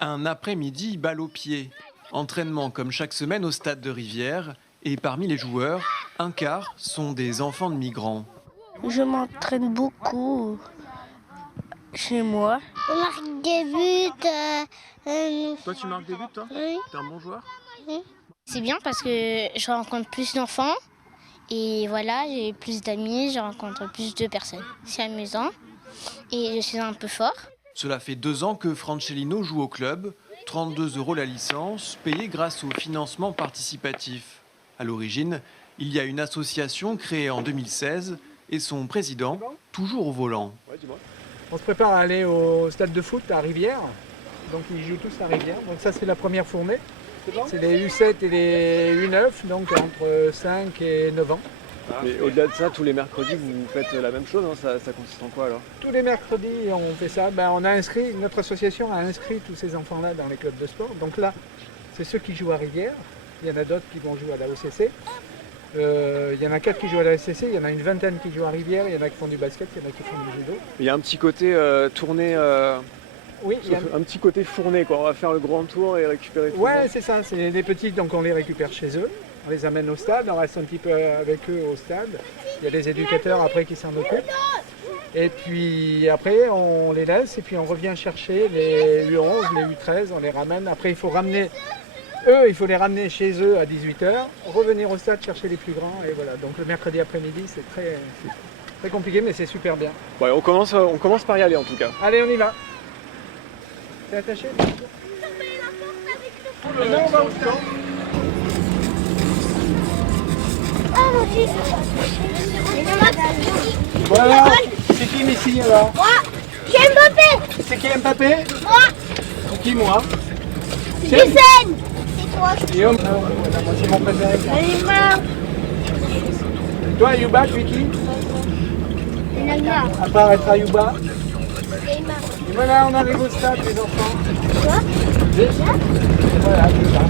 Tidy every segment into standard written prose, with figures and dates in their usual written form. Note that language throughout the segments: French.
Un après-midi balle au pied. Entraînement comme chaque semaine au stade de Rivière. Et parmi les joueurs, un quart sont des enfants de migrants. Je m'entraîne beaucoup chez moi. On marque des buts. Toi, tu marques des buts, toi? Oui. T'es un bon joueur? Oui. C'est bien parce que je rencontre plus d'enfants et voilà, j'ai plus d'amis, je rencontre plus de personnes. C'est amusant et je suis un peu fort. Cela fait 2 ans que Francellino joue au club. 32 € la licence, payée grâce au financement participatif. À l'origine, il y a une association créée en 2016 et son président, toujours au volant. On se prépare à aller au stade de foot à Rivière. Donc ils jouent tous à Rivière. Donc ça c'est la première fournée. C'est les U7 et les U9, donc entre 5 et 9 ans. Mais au-delà de ça, tous les mercredis, vous faites la même chose, hein, ça consiste en quoi alors? Tous les mercredis on fait ça. Notre association a inscrit tous ces enfants-là dans les clubs de sport. Donc là, c'est ceux qui jouent à Rivière. Il y en a d'autres qui vont jouer à la OCC. Il y en a 4 qui jouent à la SCC, il y en a une vingtaine qui jouent à Rivière, il y en a qui font du basket, il y en a qui font du judo. Il y a un petit côté tourné, Oui, un petit côté fourné, quoi. On va faire le grand tour et récupérer tout. Ouais, c'est ça, c'est les petits, donc on les récupère chez eux, on les amène au stade, on reste un petit peu avec eux au stade. Il y a des éducateurs après qui s'en occupent. Et puis après, on les laisse et puis on revient chercher les U11, les U13, on les ramène. Après, il faut les ramener chez eux à 18h, revenir au stade chercher les plus grands. Et voilà, donc le mercredi après-midi, c'est très compliqué, mais c'est super bien. Ouais, on commence par y aller en tout cas. Allez, on y va. T'es attaché? Maintenant, on va au stand. Voilà, c'est qui Messi alors? Moi, c'est Mbappé. C'est qui Mbappé? Moi, C'est qui moi? c'est Hussein. C'est toi. Guillaume. Moi c'est mon préféré. Neymar. Toi Ayuba, tu es qui? Neymar. À part être Ayuba. Neymar. Et voilà, on arrive au stade les enfants. Quoi? Voilà, Ayuba.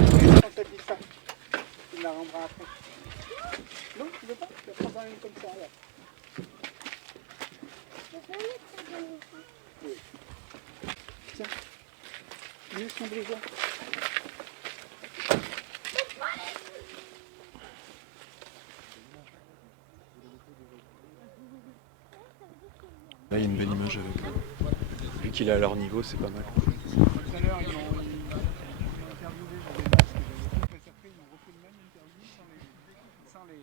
Tu la rendras après. Non, tu veux pas? Tu vas prendre une comme ça alors. Oui. Tiens. Mets son blouson. Là, il y a une belle image avec eux. Vu qu'il est à leur niveau, c'est pas mal. Tout à l'heure, ils m'ont interviewé, j'avais le masque, j'avais tout, après ils m'ont refait le même interview sans les...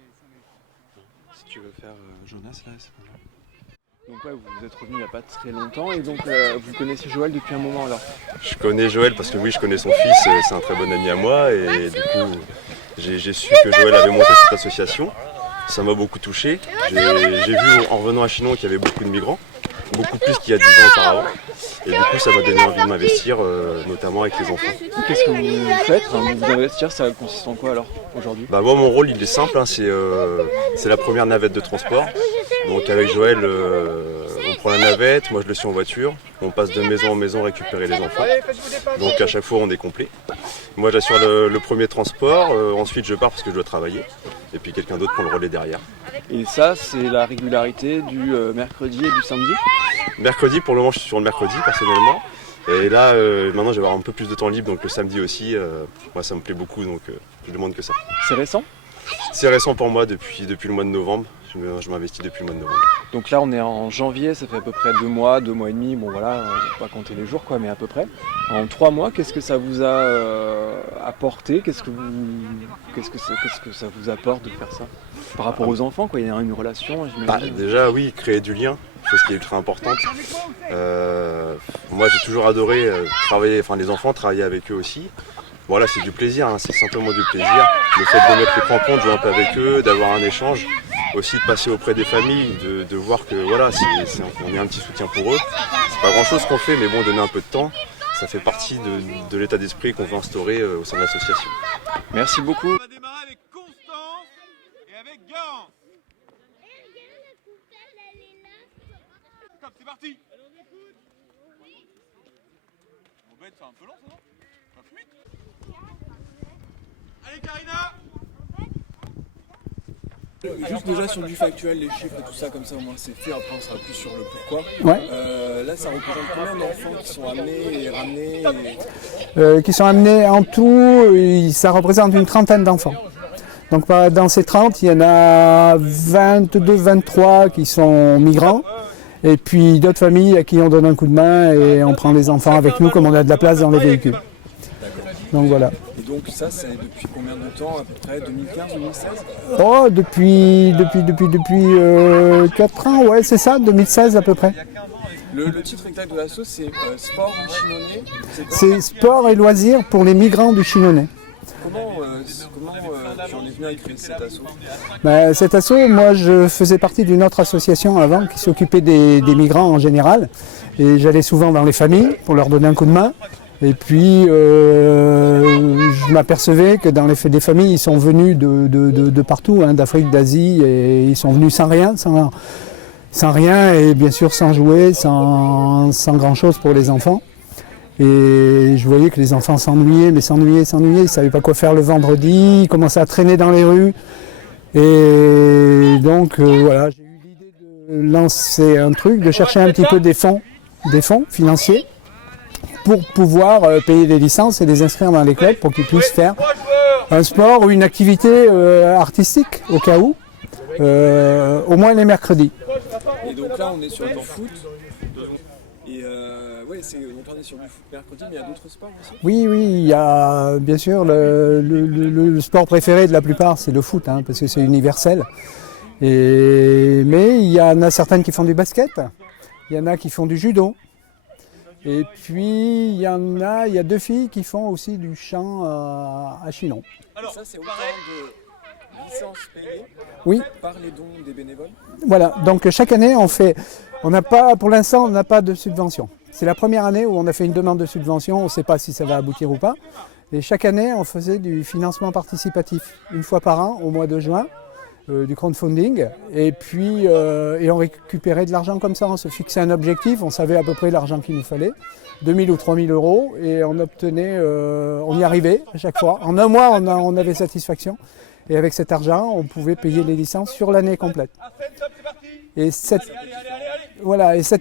Si tu veux faire Jonas, là, c'est pas mal. Donc ouais, vous êtes revenu il n'y a pas très longtemps et donc vous connaissez Joël depuis un moment alors? Je connais Joël parce que oui, je connais son fils, c'est un très bon ami à moi et du coup j'ai su que Joël avait monté cette association. Ça m'a beaucoup touché. J'ai vu en revenant à Chinon qu'il y avait beaucoup de migrants, beaucoup plus qu'il y a 10 ans auparavant. Et du coup ça m'a donné envie de m'investir, notamment avec les enfants. Qu'est-ce que vous faites? Vous investir, ça consiste en quoi alors aujourd'hui? Bah moi mon rôle il est simple, hein, c'est la première navette de transport. Donc avec Joël on prend la navette, moi je le suis en voiture, on passe de maison en maison récupérer les enfants. Donc à chaque fois on est complet. Moi j'assure le premier transport, ensuite je pars parce que je dois travailler. Et puis quelqu'un d'autre prend le relais derrière. Et ça, c'est la régularité du mercredi et du samedi? Mercredi, pour le moment je suis sur le mercredi personnellement. Et là maintenant je vais avoir un peu plus de temps libre, donc le samedi aussi, moi ça me plaît beaucoup, donc je demande que ça. C'est récent? C'est récent pour moi depuis le mois de novembre. Je m'investis depuis le mois de novembre. Donc là on est en janvier, ça fait à peu près 2 mois et demi, bon voilà, on va pas compter les jours quoi, mais à peu près. En 3 mois, qu'est-ce que ça vous a apporté? Qu'est-ce que ça vous apporte de faire ça? Par rapport aux enfants quoi, il y a une relation, j'imagine. Déjà oui, créer du lien, chose qui est ultra importante. Moi j'ai toujours adoré les enfants, travailler avec eux aussi. Voilà, c'est du plaisir, hein, c'est simplement du plaisir. Le fait de mettre les crampons, de jouer un peu avec eux, d'avoir un échange, aussi de passer auprès des familles, de voir que voilà, on est un petit soutien pour eux. C'est pas grand chose qu'on fait, mais bon, donner un peu de temps, ça fait partie de l'état d'esprit qu'on veut instaurer au sein de l'association. Merci beaucoup. On va démarrer avec Constance et avec Garance. Stop, c'est parti. On va être un peu lent, ça non? Pas fluide. Allez Karina. Juste déjà sur le du factuel, les chiffres et tout ça, comme ça au moins c'est fait, après on sera plus sur le pourquoi. Ouais. Là ça représente combien d'enfants qui sont amenés et ramenés Qui sont amenés en tout, ça représente une trentaine d'enfants. Donc dans ces 30, il y en a 22, 23 qui sont migrants. Et puis d'autres familles à qui on donne un coup de main et on prend les enfants avec nous comme on a de la place dans les véhicules. Donc voilà. Et donc ça c'est depuis combien de temps à peu près 2015, 2016 Oh, depuis 4 ans, ouais c'est ça, 2016 à peu près. Le titre exact de l'asso c'est Sport du Chinonais. C'est sport et loisirs pour les migrants du Chinonais. Comment tu en es venu à créer cet asso? Cet asso, moi je faisais partie d'une autre association avant qui s'occupait des migrants en général. Et j'allais souvent dans les familles pour leur donner un coup de main. Et puis je m'apercevais que dans des familles, ils sont venus de partout, hein, d'Afrique, d'Asie, et ils sont venus sans rien, sans rien et bien sûr sans jouer, sans grand chose pour les enfants. Et je voyais que les enfants s'ennuyaient, ils ne savaient pas quoi faire le vendredi, ils commençaient à traîner dans les rues. Et donc voilà, j'ai eu l'idée de lancer un truc, de chercher un petit peu des fonds financiers pour pouvoir payer des licences et les inscrire dans les clubs pour qu'ils puissent faire un sport ou une activité artistique au cas où, au moins les mercredis. Et donc là on est sur le foot. Et ouais, on parlait sur du foot mercredi, mais il y a d'autres sports aussi? Oui, il y a bien sûr le sport préféré de la plupart, c'est le foot, hein, parce que c'est universel. Mais il y en a certaines qui font du basket, il y en a qui font du judo. Et puis il y a 2 filles qui font aussi du chant à Chinon. Alors, ça c'est autant de licences payées oui. Par les dons des bénévoles? Voilà, donc chaque année pour l'instant on n'a pas de subvention. C'est la première année où on a fait une demande de subvention, on ne sait pas si ça va aboutir ou pas. Et chaque année on faisait du financement participatif, une fois par an au mois de juin. Du crowdfunding et puis on récupérait de l'argent comme ça, on se fixait un objectif, on savait à peu près l'argent qu'il nous fallait, 2 000 ou 3 000 euros et on y arrivait à chaque fois. En un mois on avait satisfaction et avec cet argent on pouvait payer les licences sur l'année complète. Et cette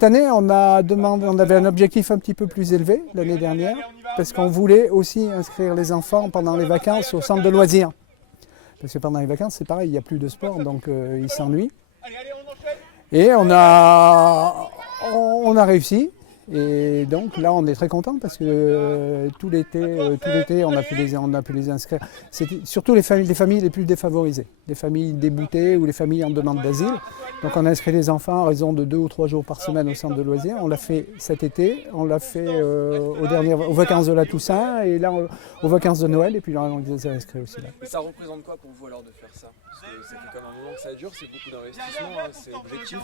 année on avait un objectif un petit peu plus élevé l'année dernière parce qu'on voulait aussi inscrire les enfants pendant les vacances au centre de loisirs. Parce que pendant les vacances, c'est pareil, il n'y a plus de sport, donc ils s'ennuient. Et on a réussi. Et donc là, on est très content parce que tout l'été, on a pu les inscrire. C'était surtout les familles les plus défavorisées, les familles déboutées ou les familles en demande d'asile. Donc on a inscrit les enfants à raison de 2 ou 3 jours par semaine au centre de loisirs. On l'a fait cet été, on l'a fait aux vacances de la Toussaint et là aux vacances de Noël. Et puis là, on les a inscrits aussi là. Et ça représente quoi pour vous alors de faire ça? Parce que ça fait quand même un moment que ça dure, c'est beaucoup d'investissement, hein, c'est objectif,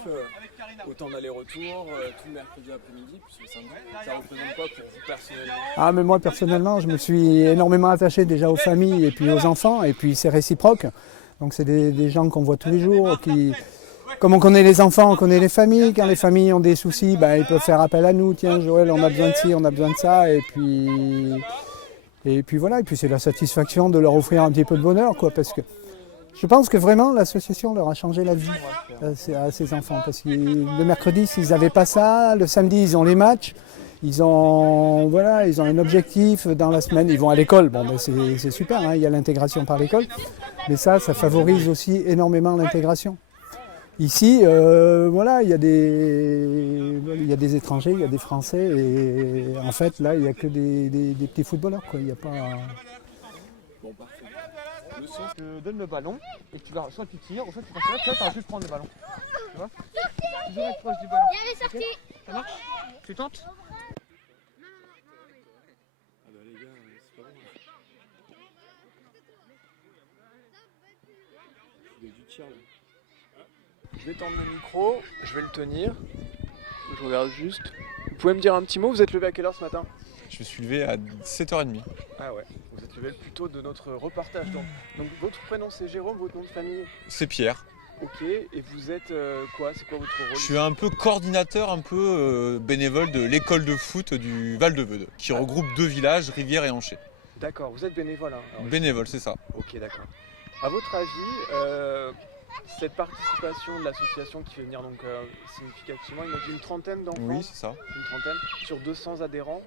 autant d'aller-retour, tout le mercredi après-midi, puis le samedi. Ça représente quoi pour vous personnellement? Ah mais moi personnellement, je me suis énormément attaché déjà aux familles et puis aux enfants, et puis c'est réciproque. Donc c'est des gens qu'on voit tous les jours, comme on connaît les enfants, on connaît les familles. Quand les familles ont des soucis, ils peuvent faire appel à nous. Tiens Joël, on a besoin de ci, on a besoin de ça, et puis voilà, et puis c'est la satisfaction de leur offrir un petit peu de bonheur, quoi, parce que je pense que vraiment l'association leur a changé la vie à ces enfants. Parce que le mercredi, s'ils n'avaient pas ça, le samedi, ils ont les matchs, ils ont un objectif dans la semaine, ils vont à l'école. Bon, c'est super, hein, il y a l'intégration par l'école, mais ça favorise aussi énormément l'intégration. Ici, il y a des étrangers, il y a des Français, et en fait, là, il n'y a que des petits footballeurs, quoi. Il n'y a pas... Bon, parfait. Je te donne le ballon et soit tu tires, ou soit tu passes là, tu vas juste prendre le ballon. Tu vois? Toujours être proche du ballon. Okay. Ça marche? Tu tentes? Ah bah les gars, c'est pas bon. Il y a du tir là. Je vais tendre le micro, je vais le tenir. Je regarde juste. Vous pouvez me dire un petit mot, vous êtes levé à quelle heure ce matin? Je me suis levé à 7h30. Ah ouais, vous êtes levé plus tôt de notre reportage. Donc votre prénom c'est Jérôme, votre nom de famille? C'est Pierre. Ok, et vous êtes quoi? C'est quoi votre rôle? Je suis un peu coordinateur, bénévole de l'école de foot du Val-de-Veude, qui regroupe 2 villages, Rivière et Anchet. D'accord, vous êtes bénévole, hein? Bénévole, c'est ça. Ok, d'accord. À votre avis, Cette participation de l'association qui fait venir donc significativement, il y a une trentaine d'enfants. Oui, c'est ça. Une trentaine sur 200 adhérents.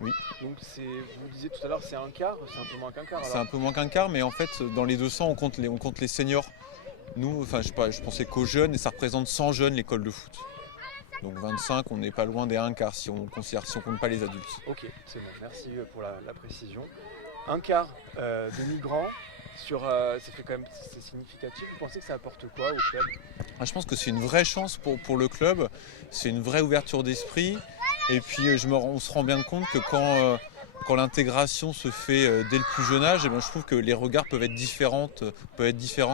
Oui. Donc vous disiez tout à l'heure, c'est un quart, c'est un peu moins qu'un quart. C'est un peu moins qu'un quart, mais en fait, dans les 200, on compte les seniors. Nous, enfin, je pensais qu'aux jeunes, et ça représente 100 jeunes l'école de foot. Donc 25, on n'est pas loin des un quart si on compte pas les adultes. Ok, c'est bon, merci pour la précision. Un quart de migrants, c'est significatif. Vous pensez que ça apporte quoi au club? Je pense que c'est une vraie chance pour le club, c'est une vraie ouverture d'esprit. Et puis on se rend bien compte que quand l'intégration se fait dès le plus jeune âge, je trouve que les regards peuvent être différents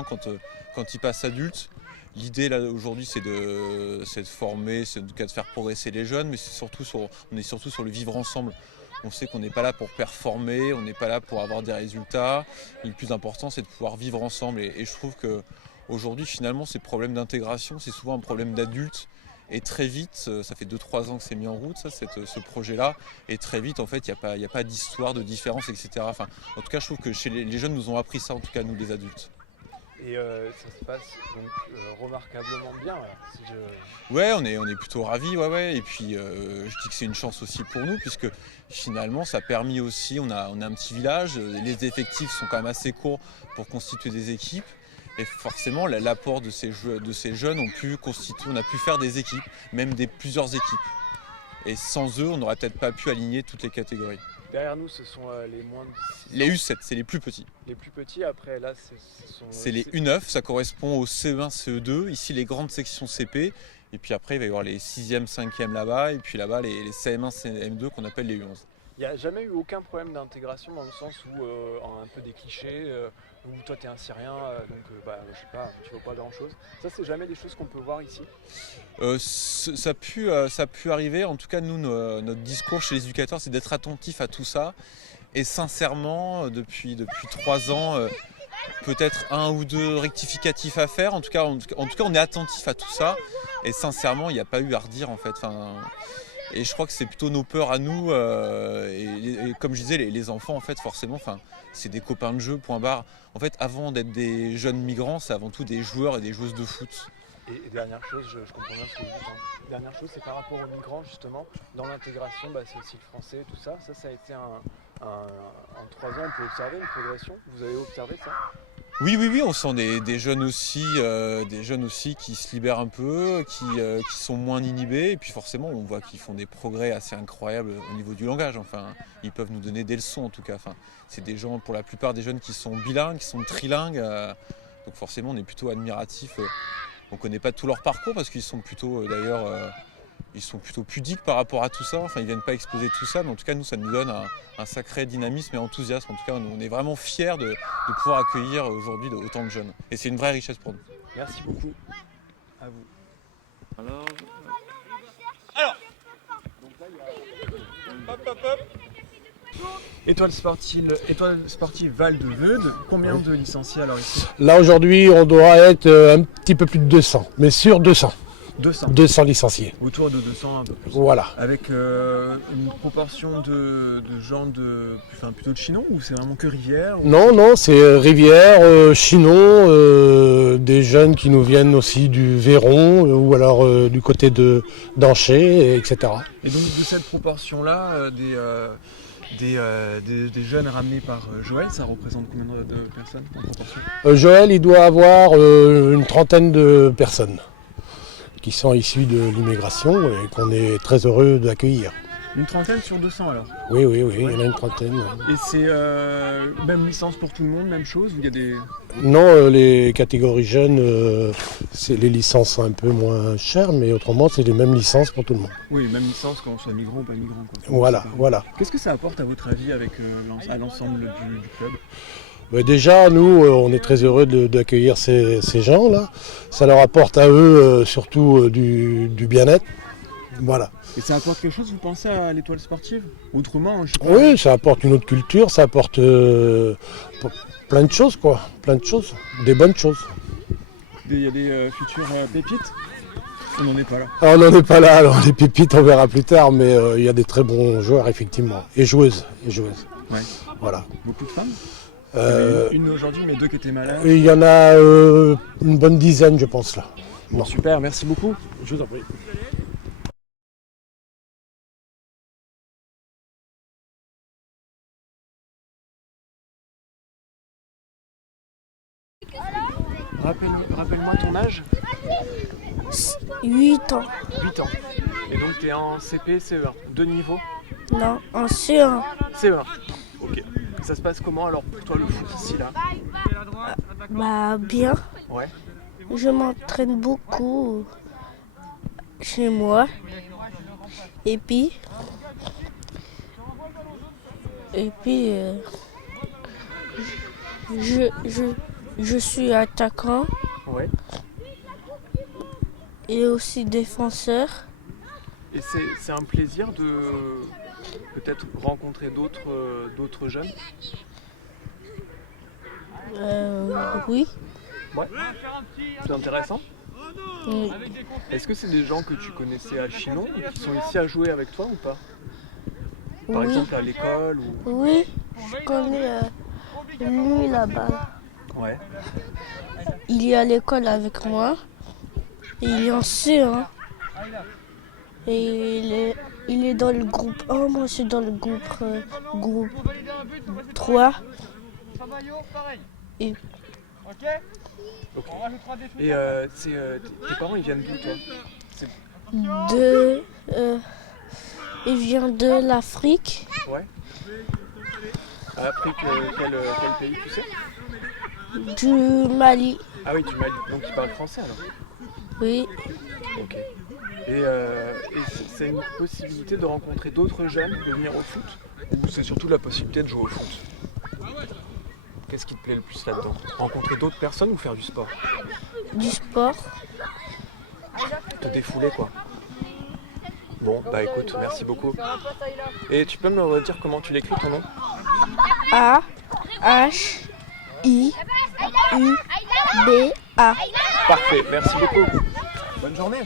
quand ils passent adultes. L'idée là aujourd'hui c'est de former, c'est de faire progresser les jeunes, mais on est surtout sur le vivre ensemble. On sait qu'on n'est pas là pour performer, on n'est pas là pour avoir des résultats. Le plus important c'est de pouvoir vivre ensemble. Et je trouve qu'aujourd'hui finalement ces problèmes d'intégration c'est souvent un problème d'adultes. Et très vite, ça fait 2-3 ans que c'est mis en route ce projet-là, et très vite en fait il n'y a pas d'histoire, de différence, etc. Enfin, en tout cas je trouve que chez les jeunes nous ont appris ça, en tout cas nous les adultes. Et ça se passe donc remarquablement bien. Ouais, on est plutôt ravis, ouais. Et puis je dis que c'est une chance aussi pour nous, puisque finalement ça a permis aussi, on a un petit village, les effectifs sont quand même assez courts pour constituer des équipes. Et forcément, l'apport de ces jeunes on a pu faire des équipes, même plusieurs équipes. Et sans eux, on n'aurait peut-être pas pu aligner toutes les catégories. Derrière nous, ce sont les moins de 6 ans. Les U7, c'est les plus petits. Les plus petits, après, là, c'est les U9, ça correspond aux CE1, CE2. Ici, les grandes sections CP. Et puis après, il va y avoir les 6e, 5e là-bas. Et puis là-bas, les CM1, CM2 qu'on appelle les U11. Il n'y a jamais eu aucun problème d'intégration dans le sens où, un peu des clichés, où toi tu es un Syrien, donc je sais pas, tu vois pas grand chose. Ça, c'est jamais des choses qu'on peut voir ici? Ça a pu arriver. En tout cas, nous, notre discours chez les éducateurs, c'est d'être attentif à tout ça. Et sincèrement, depuis 3 ans, peut-être 1 ou 2 rectificatifs à faire. En tout cas, on est attentif à tout ça. Et sincèrement, il n'y a pas eu à redire en fait. Et je crois que c'est plutôt nos peurs à nous. Et comme je disais, les enfants, en fait, forcément, c'est des copains de jeu, point barre. En fait, avant d'être des jeunes migrants, c'est avant tout des joueurs et des joueuses de foot. Et dernière chose, je comprends bien ce que vous dites. Dernière chose, c'est par rapport aux migrants, justement. Dans l'intégration, c'est aussi le français, tout ça. Ça a été en 3 ans, on peut observer une progression. Vous avez observé ça? Oui, on sent des jeunes aussi qui se libèrent un peu, qui sont moins inhibés. Et puis forcément, on voit qu'ils font des progrès assez incroyables au niveau du langage. Enfin, ils peuvent nous donner des leçons en tout cas. Enfin, c'est des gens, pour la plupart des jeunes qui sont bilingues, qui sont trilingues. Donc forcément, on est plutôt admiratifs. On ne connaît pas tout leur parcours parce qu'ils sont plutôt ils sont plutôt pudiques par rapport à tout ça. Enfin, ils ne viennent pas exposer tout ça, mais en tout cas, nous, ça nous donne un sacré dynamisme et enthousiasme. En tout cas, on est vraiment fiers de pouvoir accueillir aujourd'hui autant de jeunes. Et c'est une vraie richesse pour nous. Merci beaucoup. À vous. Alors. Étoile sportive Val de Veude, combien de licenciés alors ici? Là aujourd'hui on doit être un petit peu plus de 200, mais sur 200. 200 licenciés. Autour de 200 un peu plus. Voilà. Avec une proportion de gens plutôt de Chinon ou c'est vraiment que Rivière ou... Non, c'est Rivière, Chinon, des jeunes qui nous viennent aussi du Véron ou alors du côté d'Anché, etc. Et donc de cette proportion-là, des jeunes ramenés par Joël, ça représente combien de personnes en proportion? Joël, il doit avoir une trentaine de personnes qui sont issus de l'immigration et qu'on est très heureux d'accueillir. Une trentaine sur 200 alors? Oui, il y en a une trentaine. Ouais. Et c'est même licence pour tout le monde, même chose? Il y a des... Non, les catégories jeunes, c'est les licences un peu moins chères, mais autrement c'est les mêmes licences pour tout le monde. Oui, même licence quand on soit migrant ou pas migrant. Quoi. Voilà. Qu'est-ce que ça apporte à votre avis à l'ensemble du club? Déjà, nous, on est très heureux d'accueillir ces gens-là. Ça leur apporte à eux surtout du bien-être. Voilà. Et ça apporte quelque chose, vous pensez, à l'étoile sportive? Autrement, je sais pas. Oui, ça apporte une autre culture, ça apporte plein de choses, quoi. Plein de choses, des bonnes choses. Il y a des futures pépites? On n'en est pas là. Alors, on n'en est pas là, alors les pépites, on verra plus tard, mais il y a des très bons joueurs, effectivement. Et joueuses. Ouais. Voilà. Beaucoup de femmes? Une aujourd'hui, mais 2 qui étaient malades. Et il y en a une bonne dizaine, je pense, là. Bon, super, merci beaucoup. Je vous en prie. Rappelle-moi ton âge. 8 ans. 8 ans. Et donc tu es en CP, CE1, 2 niveaux. Non, en CE1. CE1. Ok. Et ça se passe comment alors pour toi le foot ici là? Bah bien. Ouais. Je m'entraîne beaucoup chez moi. Et puis je suis attaquant. Ouais. Et aussi défenseur. Et c'est un plaisir de peut-être rencontrer d'autres jeunes? Oui. Ouais. C'est intéressant? Oui. Est-ce que c'est des gens que tu connaissais à Chinon et qui sont ici à jouer avec toi ou pas? Par exemple à l'école ou... Oui, je connais lui là-bas. Ouais. Il est à l'école avec moi. Et il est en CE1. Et il est dans le groupe 1, moi je suis dans le groupe 3. Et Ok. Et tes parents ils viennent d'où toi? il vient de l'Afrique. Ouais. Afrique, quel pays tu sais? Du Mali. Ah oui, du Mali. Donc tu parles français alors? Oui. Ok. Et c'est une possibilité de rencontrer d'autres jeunes, de venir au foot? Ou c'est surtout la possibilité de jouer au foot? Qu'est-ce qui te plaît le plus là-dedans? Rencontrer d'autres personnes ou faire du sport? Du sport. Te défouler quoi. Bon, bah écoute, merci beaucoup. Et tu peux me redire comment tu l'écris ton nom? A-H-I-U-B-A. Parfait, merci beaucoup. Bonne journée.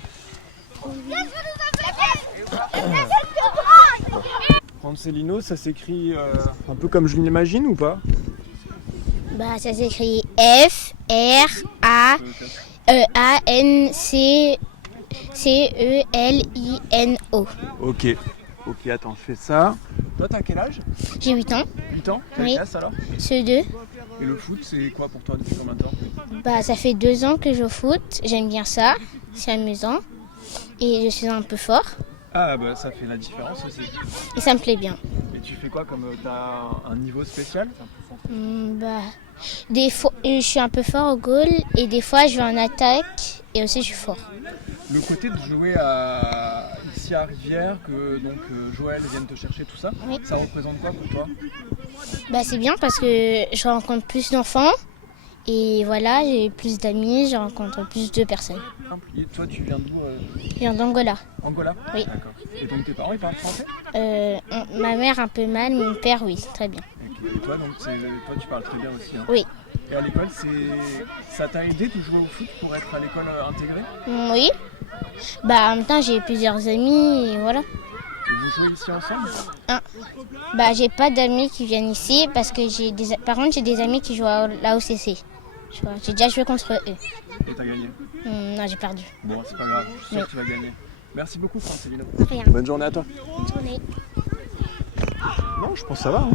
Francelino, ça s'écrit un peu comme je l'imagine ou pas? Bah ça s'écrit F-R-A-N-C-E-L-I-N-O. Ok, attends, je fais ça. Toi, t'as quel âge? J'ai 8 ans. 8 ans? Quelle Oui. classe alors? CE2. Et le foot, c'est quoi pour toi depuis combien de temps? Bah ça fait 2 ans que je joue au foot. J'aime bien ça. C'est amusant. Et je suis un peu fort. Ah bah ça fait la différence aussi. Et ça me plaît bien. Et tu fais quoi comme t'as un niveau spécial? Bah des fois je suis un peu fort au goal et des fois je vais en attaque et aussi je suis fort. Le côté de jouer ici à Rivière, que donc Joël vienne te chercher tout ça, oui. Ça représente quoi pour toi? Bah c'est bien parce que je rencontre plus d'enfants et voilà, j'ai plus d'amis, je rencontre plus de personnes. Et toi tu viens d'où? Je viens d'Angola. Angola? Oui. D'accord. Et donc tes parents ils parlent français? Ma mère un peu mal, mon père oui, très bien. Et toi donc toi tu parles très bien aussi hein? Oui. Et à l'école ça t'a aidé de jouer au foot pour être à l'école intégrée? Oui. Bah en même temps j'ai plusieurs amis et voilà. Et vous jouez ici ensemble? Bah j'ai pas d'amis qui viennent ici parce que par contre j'ai des amis qui jouent à la OCC. J'ai déjà joué contre eux. Et t'as gagné? Non, j'ai perdu. Bon, c'est pas grave, je suis sûr que tu vas gagner. Merci beaucoup, Francelino. Rien. Bonne journée à toi. Bonne journée. Non, je pense que ça va. Hein.